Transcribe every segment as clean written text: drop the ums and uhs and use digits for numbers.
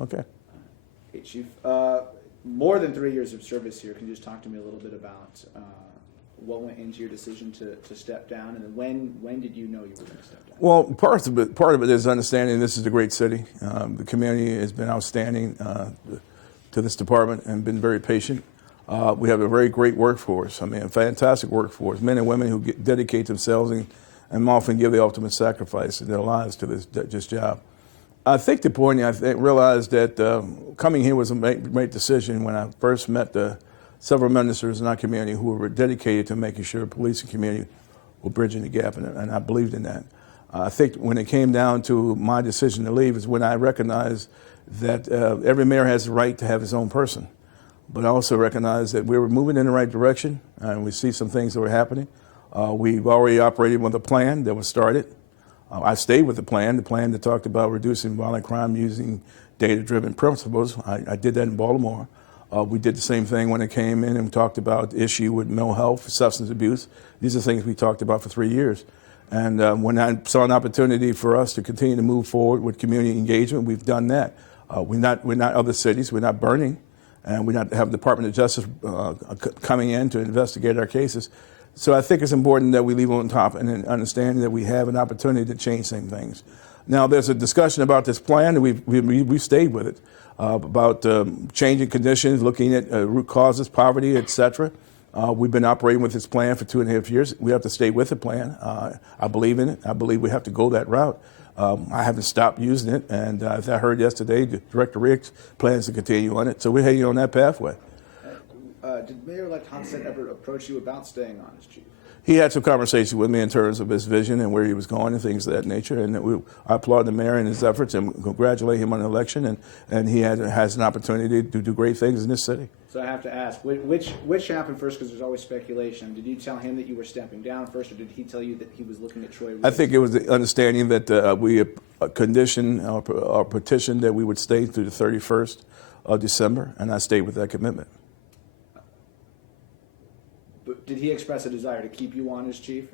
Okay. Hey, Chief. More than 3 years of service here. Can you just talk to me a little bit about what went into your decision to step down, and then when did you know you were going to step down? Well, part of it is understanding this is a great city. The community has been outstanding to this department and been very patient. We have a very great workforce. I mean, a fantastic workforce. Men and women who dedicate themselves and often give the ultimate sacrifice in their lives to this job. I think the point I realized that coming here was a great decision when I first met several ministers in our community who were dedicated to making sure the police and community were bridging the gap, and I believed in that. I think when it came down to my decision to leave is when I recognized that every mayor has the right to have his own person. But I also recognized that we were moving in the right direction, and we see some things that were happening. We've already operated with a plan that was started. I stayed with the plan that talked about reducing violent crime using data-driven principles. I did that in Baltimore. We did the same thing when it came in and talked about the issue with mental health, substance abuse. These are things we talked about for 3 years. And when I saw an opportunity for us to continue to move forward with community engagement, we've done that. We're not other cities. We're not burning. And we not have the Department of Justice coming in to investigate our cases. So I think it's important that we leave on top and understanding that we have an opportunity to change some things. Now, there's a discussion about this plan, and we've stayed with it, about changing conditions, looking at root causes, poverty, et cetera. We've been operating with this plan for 2.5 years. We have to stay with the plan. I believe in it. I believe we have to go that route. I haven't stopped using it, and as I heard yesterday, Director Rick plans to continue on it. So we're heading on that pathway. Did Mayor-elect Hansen ever approach you about staying on as chief? He had some conversation with me in terms of his vision and where he was going and things of that nature. And I applaud the mayor and his efforts and congratulate him on the election. And he has an opportunity to do great things in this city. So I have to ask, which happened first? Because there's always speculation. Did you tell him that you were stepping down first, or did he tell you that he was looking at Troy? I think it was the understanding that we conditioned our petition that we would stay through the 31st of December, and I stayed with that commitment. But did he express a desire to keep you on as chief?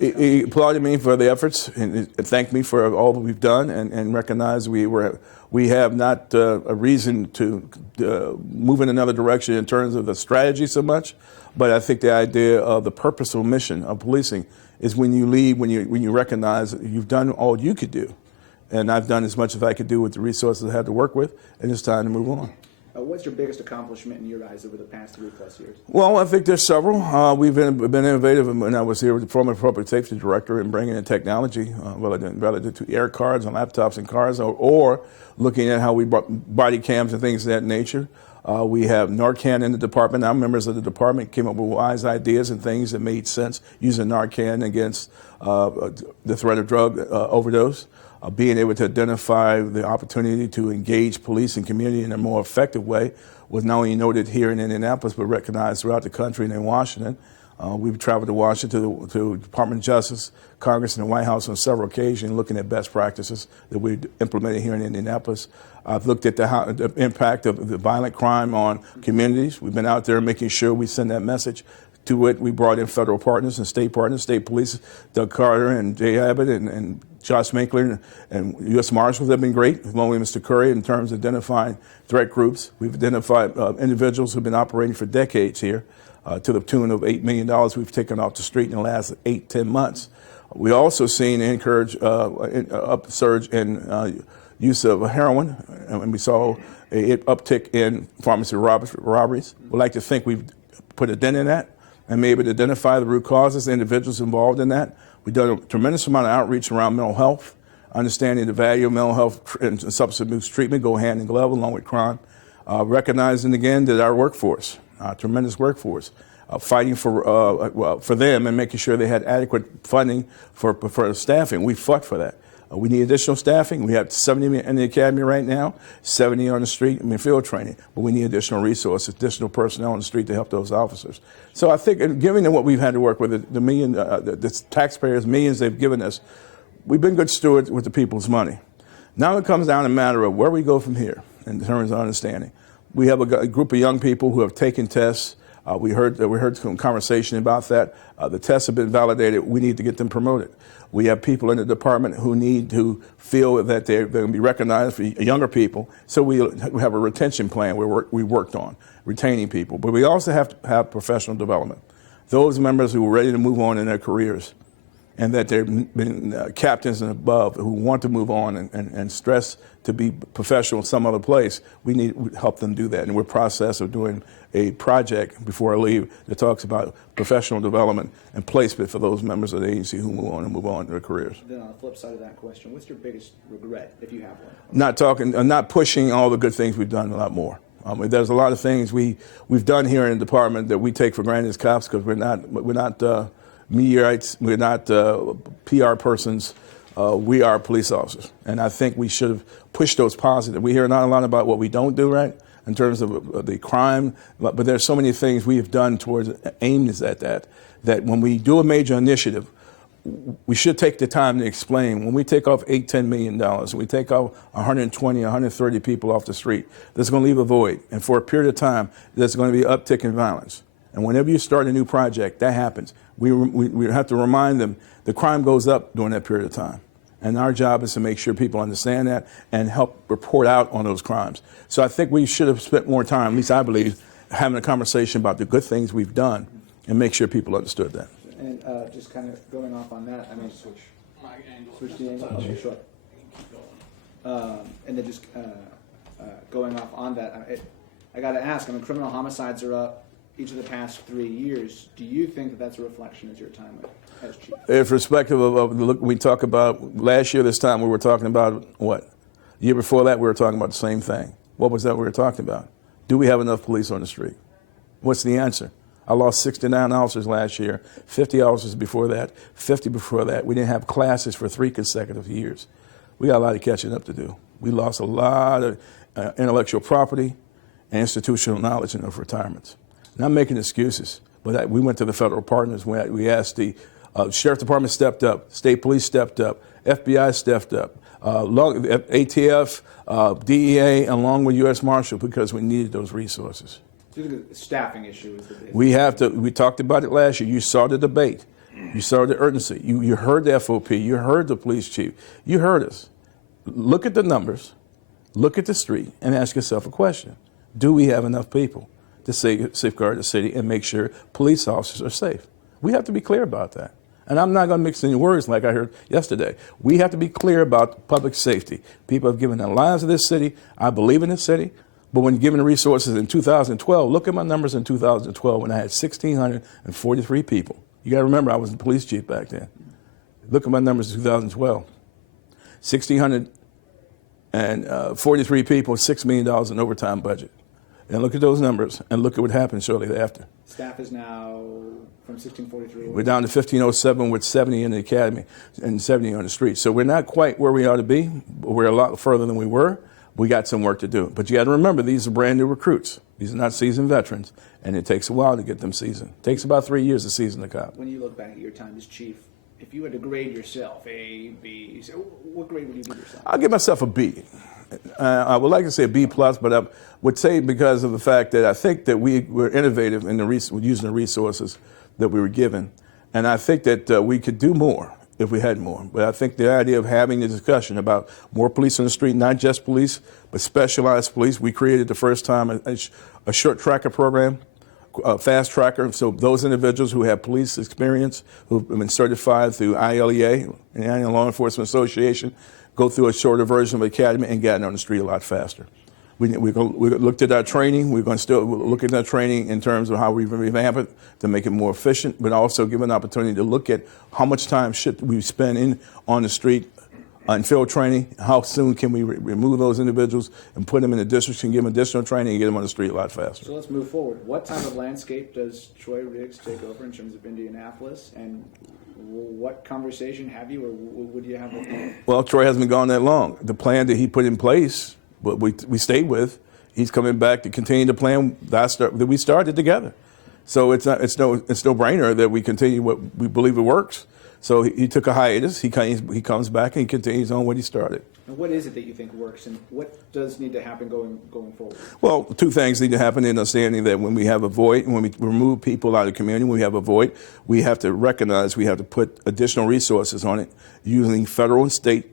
He applauded me for the efforts and thanked me for all that we've done, and recognized we have not a reason to move in another direction in terms of the strategy so much. But I think the idea of the purposeful mission of policing is when you leave, when you recognize that you've done all you could do, and I've done as much as I could do with the resources I had to work with, and it's time to move on. What's your biggest accomplishment in your eyes over the past 3+ years? Well, I think there's several. We've been innovative when I was here with the former public safety director in bringing in technology relative to air cards and laptops in cars, or looking at how we brought body cams and things of that nature. We have Narcan in the department. Our members of the department came up with wise ideas and things that made sense using Narcan against the threat of drug overdose. Being able to identify the opportunity to engage police and community in a more effective way was not only noted here in Indianapolis, but recognized throughout the country and in Washington. We've traveled to Washington to Department of Justice, Congress, and the White House on several occasions looking at best practices that we implemented here in Indianapolis. I've looked at the impact of the violent crime on communities. We've been out there making sure we send that message. To it, we brought in federal partners and state partners, state police, Doug Carter and Jay Abbott and Josh Minkler and U.S. Marshals have been great, along with Mr. Curry, in terms of identifying threat groups. We've identified individuals who've been operating for decades here to the tune of $8 million we've taken off the street in the last 8-10 months. We also seen an upsurge in use of heroin, and we saw an uptick in pharmacy robberies. We'd like to think we've put a dent in that and maybe to identify the root causes, the individuals involved in that. We've done a tremendous amount of outreach around mental health, understanding the value of mental health and substance abuse treatment go hand in glove along with crime. Recognizing again that our workforce, our tremendous workforce, fighting for them and making sure they had adequate funding for staffing. We fought for that. We need additional staffing. We have 70 in the academy right now, 70 on the street, field training. But we need additional resources, additional personnel on the street to help those officers. So I think, given what we've had to work with, the taxpayers, millions they've given us, we've been good stewards with the people's money. Now it comes down to a matter of where we go from here in terms of understanding. We have a group of young people who have taken tests. We heard some conversation about that. The tests have been validated. We need to get them promoted. We have people in the department who need to feel that they're going to be recognized for younger people. So we have a retention plan we worked on, retaining people. But we also have to have professional development. Those members who are ready to move on in their careers and that they've been captains and above who want to move on and stress to be professional in some other place, we need to help them do that. And we're in the process of doing a project before I leave that talks about professional development and placement for those members of the agency who move on in their careers. Then on the flip side of that question, what's your biggest regret, if you have one? Not pushing all the good things we've done a lot more. There's a lot of things we've done here in the department that we take for granted as cops because we're not meteorites, we're not PR persons. We are police officers, and I think we should have pushed those positive. We hear not a lot about what we don't do right in terms of the crime, but there's so many things we have done towards aimed at that when we do a major initiative, we should take the time to explain. When we take off $8-10 million, we take off 120, 130 people off the street, that's going to leave a void. And for a period of time, there's going to be an uptick in violence. And whenever you start a new project, that happens. We have to remind them the crime goes up during that period of time. And our job is to make sure people understand that and help report out on those crimes. So I think we should have spent more time, at least I believe, having a conversation about the good things we've done and make sure people understood that. And just kind of going off on that, I mean, switch the angle. Okay, sure. And then just going off on that, I got to ask. I mean, criminal homicides are up each of the past 3 years. Do you think that that's a reflection of your time as chief? If respective of look, we talk about last year this time we were talking about what? The year before that we were talking about the same thing. What was that we were talking about? Do we have enough police on the street? What's the answer? I lost 69 officers last year, 50 officers before that, 50 before that. We didn't have classes for 3 consecutive years. We got a lot of catching up to do. We lost a lot of intellectual property and institutional knowledge in those retirements. Not making excuses, but we went to the federal partners. We asked the Sheriff Department stepped up, State Police stepped up, FBI stepped up, ATF, DEA, along with U.S. Marshal, because we needed those resources. So the staffing issue is the big. We talked about it last year. You saw the debate. You saw the urgency. You heard the FOP. You heard the police chief. You heard us. Look at the numbers, look at the street, and ask yourself a question. Do we have enough people to safeguard the city and make sure police officers are safe? We have to be clear about that. And I'm not going to mix any words like I heard yesterday. We have to be clear about public safety. People have given their lives to this city. I believe in this city. But when given the resources in 2012, look at my numbers in 2012 when I had 1,643 people. You got to remember I was the police chief back then. Look at my numbers in 2012. 1,643 people, $6 million in overtime budget. And look at those numbers and look at what happened shortly thereafter. Staff is now from 1643. We're down to 1507 with 70 in the academy and 70 on the street. So we're not quite where we ought to be, but we're a lot further than we were. We got some work to do. But you got to remember, these are brand new recruits. These are not seasoned veterans, and it takes a while to get them seasoned. It takes about 3 years to season a cop. When you look back at your time as chief, if you had to grade yourself, A, B, C, what grade would you give yourself? I'll give myself a B. I would like to say a B+, but I would say because of the fact that I think that we were innovative in using the resources that we were given. And I think that we could do more if we had more. But I think the idea of having a discussion about more police on the street, not just police, but specialized police. We created the first time a short tracker program, a fast tracker. So those individuals who have police experience, who've been certified through ILEA, Indiana Law Enforcement Association, go through a shorter version of the academy and get on the street a lot faster. We looked at our training. We're going to still look at that training in terms of how we revamp it to make it more efficient, but also give an opportunity to look at how much time should we spend on the street in field training. How soon can we remove those individuals and put them in the districts and give them additional training and get them on the street a lot faster. So let's move forward. What type of landscape does Troy Riggs take over in terms of Indianapolis, and what conversation have you, or would you have with him? Well, Troy hasn't been gone that long. The plan that he put in place, but we stayed with, he's coming back to continue the plan that we started together. So it's no brainer that we continue what we believe it works. So he took a hiatus. He comes back and he continues on what he started. And what is it that you think works, and what does need to happen going forward? Well, two things need to happen in understanding that when we have a void, when we remove people out of the community, when we have a void, we have to recognize we have to put additional resources on it using federal and state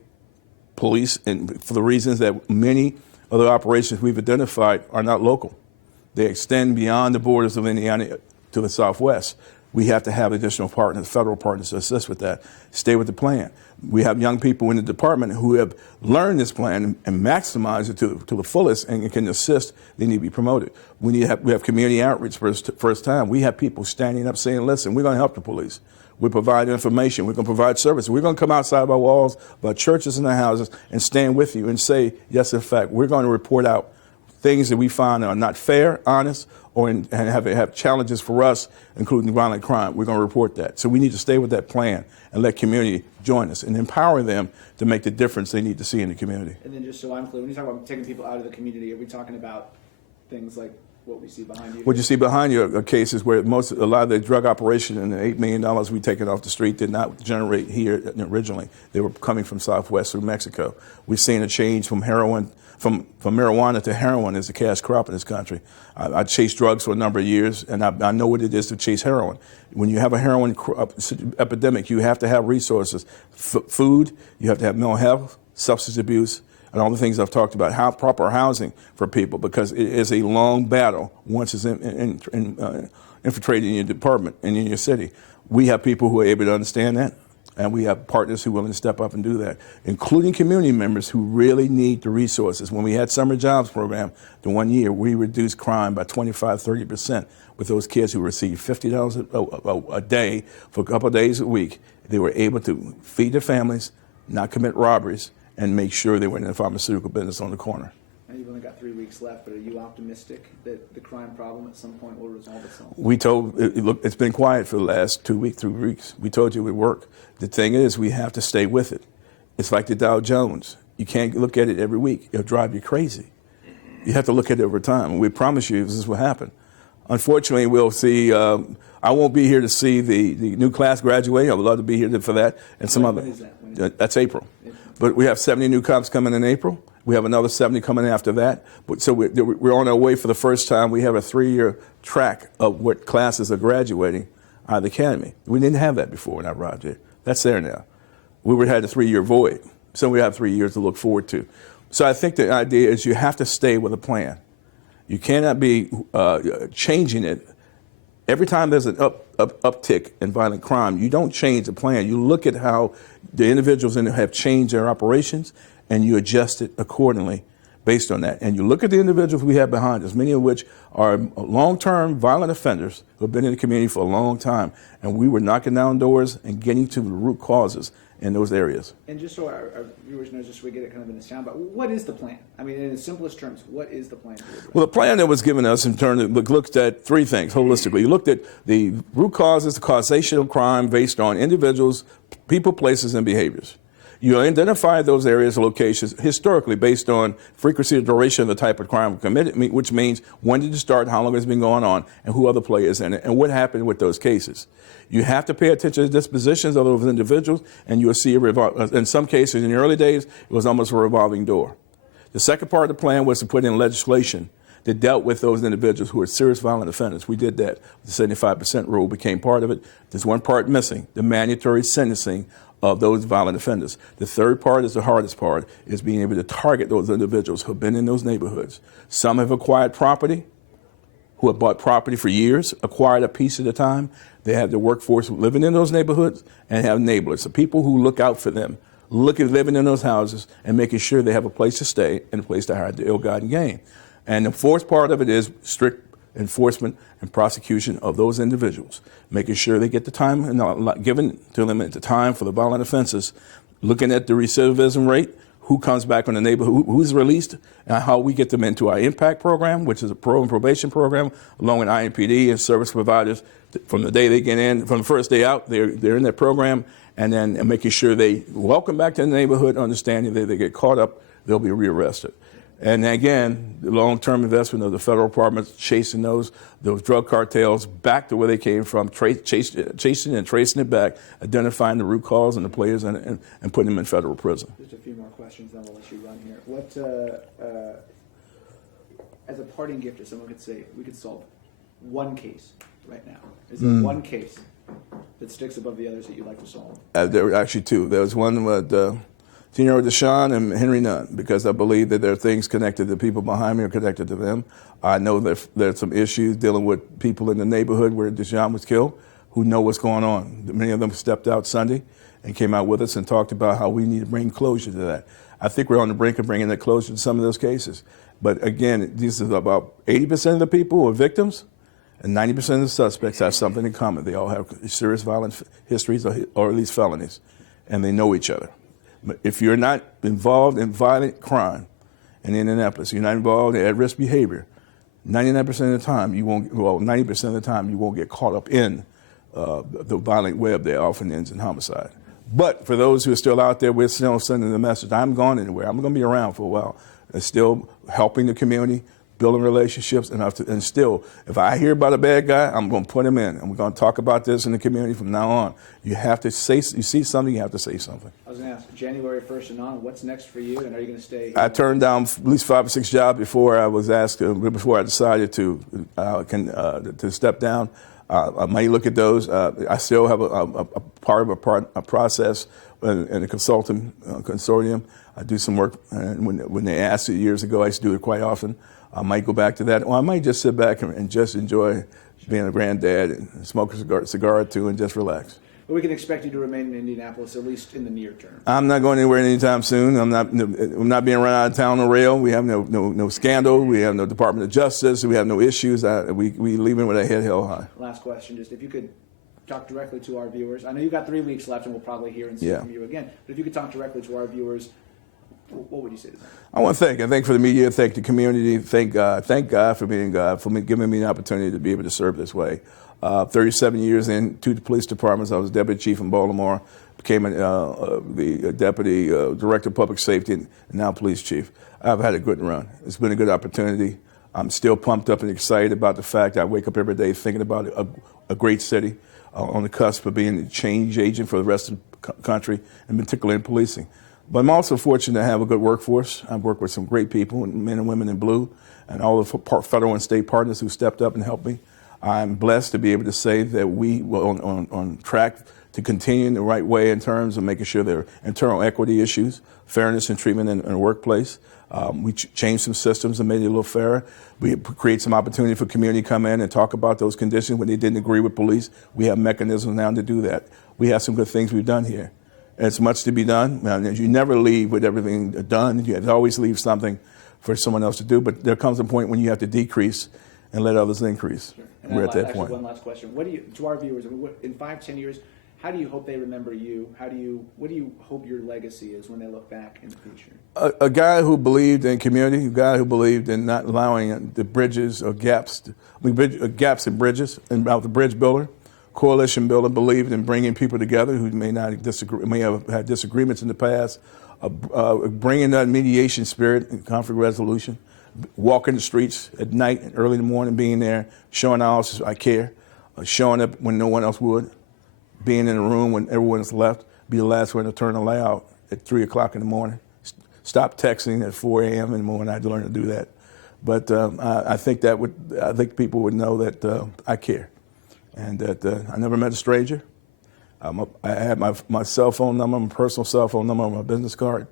police, and for the reasons that many of the operations we've identified are not local. They extend beyond the borders of Indiana to the southwest. We have to have additional partners, federal partners, to assist with that. Stay with the plan. We have young people in the department who have learned this plan and maximize it to the fullest and can assist. They need to be promoted. We have community outreach first time. We have people standing up saying, listen, we're going to help the police. We provide information. We're going to provide services. We're going to come outside of our walls, of our churches and our houses, and stand with you and say, yes, in fact, we're going to report out things that we find are not fair, honest, or and have challenges for us, including violent crime. We're going to report that. So we need to stay with that plan and let community join us and empower them to make the difference they need to see in the community. And then just so I'm clear, when you talk about taking people out of the community, are we talking about things like what we see behind you? What you see behind you are cases where a lot of the drug operation and the $8 million we taken off the street did not generate here originally. They were coming from southwest through Mexico. We've seen a change from heroin, from marijuana to heroin as a cash crop in this country. I chased drugs for a number of years, and I know what it is to chase heroin. When you have a heroin epidemic, you have to have resources. Food, you have to have mental health, substance abuse, and all the things I've talked about, how proper housing for people, because it is a long battle once it's infiltrated in your department and in your city. We have people who are able to understand that, and we have partners who are willing to step up and do that, including community members who really need the resources. When we had summer jobs program, the 1 year, we reduced crime by 25–30% with those kids who received $50 a day for a couple of days a week. They were able to feed their families, not commit robberies, and make sure they were in the pharmaceutical business on the corner. Now you've only got 3 weeks left, but are you optimistic that the crime problem at some point will resolve itself? We told, look, it's been quiet for the last 2 weeks, 3 weeks. We told you it would work. The thing is, we have to stay with it. It's like the Dow Jones. You can't look at it every week. It'll drive you crazy. You have to look at it over time. And we promise you this is what happened. Unfortunately, we'll see, I won't be here to see the new class graduating. I would love to be here for that. And some other. When is that? That's April. But we have 70 new cops coming in April. We have another 70 coming after that. So we're on our way for the first time. We have a 3-year track of what classes are graduating out of the academy. We didn't have that before when I arrived here. That's there now. We would have had a 3-year void. So we have 3 years to look forward to. So I think the idea is you have to stay with a plan. You cannot be changing it. Every time there's an uptick in violent crime, you don't change the plan. You look at how the individuals in it have changed their operations, and you adjust it accordingly based on that. And you look at the individuals we have behind us, many of which are long-term violent offenders who have been in the community for a long time, and we were knocking down doors and getting to the root causes in those areas. And just so our viewers know, just so we get it kind of in the sound, but what is the plan? I mean, in the simplest terms, what is the plan? Well, the plan that was given us in turn looked at 3 things holistically. You looked at the root causes, the causation of crime based on individuals, people, places, and behaviors. You identify those areas or locations historically based on frequency or duration of the type of crime committed, which means when did it start, how long has it been going on, and who are the players in it, and what happened with those cases. You have to pay attention to the dispositions of those individuals, and you'll see in some cases, in the early days, it was almost a revolving door. The second part of the plan was to put in legislation that dealt with those individuals who are serious violent offenders. We did that. The 75% rule became part of it. There's one part missing, the mandatory sentencing of those violent offenders. The third part is the hardest part, is being able to target those individuals who have been in those neighborhoods. Some have acquired property, who have bought property for years, acquired a piece at a time. They have the workforce living in those neighborhoods and have enablers, so people who look out for them, look at living in those houses and making sure they have a place to stay and a place to hide the ill-gotten gain. And the fourth part of it is strict enforcement and prosecution of those individuals, making sure they get the time given to them at the time for the violent offenses, looking at the recidivism rate, who comes back on the neighborhood, who's released, and how we get them into our impact program, which is a parole and probation program, along with IMPD and service providers. From the day they get in, from the first day out, they're in that program, and then making sure they welcome back to the neighborhood, understanding that they get caught up, they'll be rearrested. And again, the long-term investment of the federal department chasing those drug cartels back to where they came from, chasing and tracing it back, identifying the root cause and the players, and putting them in federal prison. Just a few more questions. questions, then we'll let you run here. What, as a parting gift, if someone could say, we could solve one case right now. Is there one case that sticks above the others that you'd like to solve? There were actually two. There was one with Senior Deshaun and Henry Nunn, because I believe that there are things connected to people behind me or connected to them. I know that there's some issues dealing with people in the neighborhood where Deshaun was killed who know what's going on. Many of them stepped out Sunday and came out with us and talked about how we need to bring closure to that. I think we're on the brink of bringing that closure to some of those cases. But again, these are about 80% of the people who are victims, and 90% of the suspects have something in common. They all have serious violent histories or at least felonies, and they know each other. But if you're not involved in violent crime in Indianapolis, you're not involved in at-risk behavior, 99% of the time you won't. Well, 90% of the time you won't get caught up in the violent web that often ends in homicide. But for those who are still out there, we're still sending the message: I'm going anywhere. I'm going to be around for a while, and still helping the community, building relationships, and still, if I hear about a bad guy, I'm going to put him in, and we're going to talk about this in the community from now on. You have to say, you see something, you have to say something. I was going to ask, January 1st and on, what's next for you, and are you going to stay here? I turned down at least 5 or 6 jobs before I was asked, before I decided to step down. I may look at those. I still have a part of a process in a consulting consortium. I do some work, and when they asked it years ago, I used to do it quite often. I might go back to that, or I might just sit back and just enjoy being a granddad and smoke a cigar or two and just relax. But we can expect you to remain in Indianapolis, at least in the near term. I'm not going anywhere anytime soon. I'm not being run out of town on rail. We have no scandal. We have no Department of Justice. We have no issues. We leaving with our head held high. Last question, just if you could talk directly to our viewers. I know you've got 3 weeks left, and we'll probably hear and see from you again. But if you could talk directly to our viewers, what would you say to them? I want to thank for the media, thank the community, thank God for being God, for giving me the opportunity to be able to serve this way. 37 years in 2 police departments. I was deputy chief in Baltimore, became the deputy director of public safety, and now police chief. I've had a good run. It's been a good opportunity. I'm still pumped up and excited about the fact that I wake up every day thinking about a great city on the cusp of being a change agent for the rest of the country, and particularly in policing. But I'm also fortunate to have a good workforce. I've worked with some great people, men and women in blue, and all the federal and state partners who stepped up and helped me. I'm blessed to be able to say that we were on track to continue in the right way in terms of making sure there are internal equity issues, fairness and treatment in the workplace. We changed some systems and made it a little fairer. We create some opportunity for community to come in and talk about those conditions when they didn't agree with police. We have mechanisms now to do that. We have some good things we've done here. It's much to be done. You never leave with everything done. You always leave something for someone else to do. But there comes a point when you have to decrease and let others increase. Sure. And we're at that point. One last question: to our viewers, in 5-10 years, how do you hope they remember you? What do you hope your legacy is when they look back in the future? A guy who believed in community, a guy who believed in not allowing the bridges or gaps and bridges, and about the bridge builder. Coalition builder, believed in bringing people together who may have had disagreements in the past, bringing that mediation spirit and conflict resolution, walking the streets at night and early in the morning, being there, showing our officers I care, showing up when no one else would, being in a room when everyone is left, be the last one to turn the light out at 3 o'clock in the morning, stop texting at 4 a.m. in the morning. I had to learn to do that. But I think people would know that I care. And that I never met a stranger. I had my cell phone number, my personal cell phone number on my business card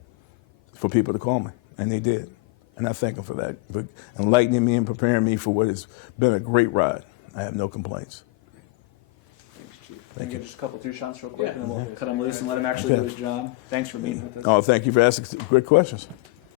for people to call me, and they did. And I thank them for that, for enlightening me and preparing me for what has been a great ride. I have no complaints. Thanks, Chief. Thank you. Just a couple 2 shots real quick, and then we'll cut him loose and let him actually do his job. Thanks for meeting with us. Oh, thank you for asking good questions.